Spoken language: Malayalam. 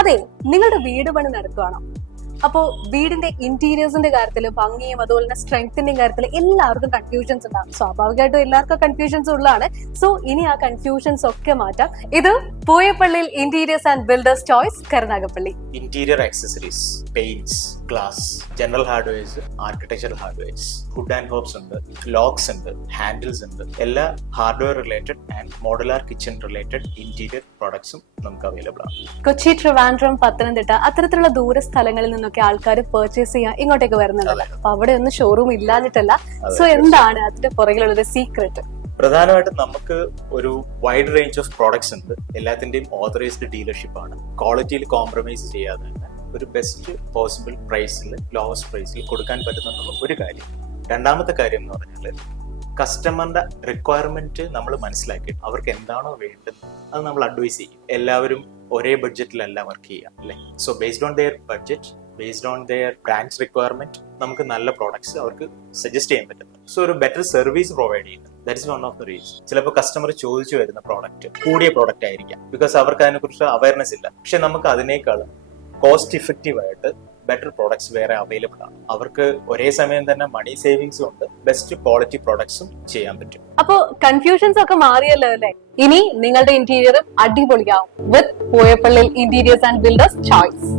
അതെ, നിങ്ങളുടെ വീട് പണി നടക്കുകയാണോ? അപ്പോ വീടിന്റെ ഇന്റീരിയേഴ്സിന്റെ കാര്യത്തിൽ ഭംഗിയും അതുപോലെ തന്നെ സ്ട്രെങ്തിന്റെയും കാര്യത്തിൽ എല്ലാവർക്കും കൺഫ്യൂഷൻസ് ഉണ്ടാകും. സ്വാഭാവികമായിട്ടും എല്ലാവർക്കും കൺഫ്യൂഷൻസ് ഉള്ളതാണ്. സോ ഇനി ആ കൺഫ്യൂഷൻസ് ഒക്കെ മാറ്റാം. ഇത് പൂയപ്പള്ളിയിൽ interiors and builders choice, Karunagappally. Interior accessories, paints, glass, general hardwares, architectural hardwares, hood and hobs ഉണ്ട്, ലോക്സ് ഉണ്ട്, ഹാൻഡിൽസ് ഉണ്ട്. എല്ലാ hardware related and modular kitchen related interior പ്രോഡക്ട്സും നമുക്ക് അവൈലബിൾ ആണ്. കൊച്ചി, ട്രിവാൻഡ്രം, പത്തനംതിട്ട അത്തരത്തിലുള്ള ദൂര സ്ഥലങ്ങളിൽ നിന്നൊക്കെ ആൾക്കാർ പർച്ചേസ് ചെയ്യാൻ ഇങ്ങോട്ടേക്ക് വരുന്നുണ്ടല്ലോ. അപ്പൊ അവിടെ ഒന്നും ഷോറൂം ഇല്ലാഞ്ഞിട്ടല്ല. സോ എന്താണ് അതിന്റെ പുറകിലുള്ള ഒരു സീക്രട്ട്? പ്രധാനമായിട്ടും നമുക്ക് ഒരു വൈഡ് റേഞ്ച് ഓഫ് പ്രോഡക്ട്സ് ഉണ്ട്. എല്ലാത്തിന്റെയും ഓതറൈസ്ഡ് ഡീലർഷിപ്പ് ആണ്. ക്വാളിറ്റിയിൽ കോംപ്രമൈസ് ചെയ്യാതെ തന്നെ ഒരു ബെസ്റ്റ് പോസിബിൾ പ്രൈസിൽ, ലോവസ്റ്റ് പ്രൈസിൽ കൊടുക്കാൻ പറ്റുന്ന ഒരു കാര്യം. രണ്ടാമത്തെ കാര്യം എന്ന് പറഞ്ഞാൽ കസ്റ്റമറിന്റെ റിക്വയർമെന്റ് നമ്മൾ മനസ്സിലാക്കി അവർക്ക് എന്താണോ വേണ്ടത് അത് നമ്മൾ അഡ്വൈസ് ചെയ്യും. എല്ലാവരും ഒരേ ബഡ്ജറ്റിലല്ല വർക്ക് ചെയ്യുക, അല്ലേ? So based on their budget, based on their brands requirement നമുക്ക് നല്ല പ്രോഡക്ട്സ് അവർക്ക് സജസ്റ്റ് ചെയ്യാൻ പറ്റുന്നു. സോ ഒരു ബെറ്റർ സർവീസ് പ്രൊവൈഡ് ചെയ്യുന്നത്, that is one of the reason. ചിലപ്പോൾ കസ്റ്റമർ ചോദിച്ചു വരുന്ന പ്രോഡക്റ്റ് കൂടിയ പ്രോഡക്റ്റ് ആയിരിക്കാം, ബിക്കോസ് അവർക്ക് അതിനെക്കുറിച്ച് അവയർനെസ് ഇല്ല. പക്ഷെ നമുക്ക് അതിനേക്കാളും കോസ്റ്റ് ഇഫക്റ്റീവ് ആയിട്ട് ബെറ്റർ പ്രോഡക്ട്സ് വേറെ അവൈലബിൾ ആണ്. അവർക്ക് ഒരേ സമയം തന്നെ മണി സേവിങ്സും ഉണ്ട്, ബെസ്റ്റ് ക്വാളിറ്റി പ്രോഡക്ട്സും ചെയ്യാൻ പറ്റും. അപ്പോ കൺഫ്യൂഷൻസ് ഒക്കെ മാറിയല്ലോ അല്ലേ? ഇനി നിങ്ങളുടെ ഇന്റീരിയറും അടിപൊളിയാവും വിത്ത് പൂയപ്പള്ളിയിൽ ഇന്റീരിയേഴ്സ് ആൻഡ് ബിൽഡേഴ്സ് ചോയ്സ്.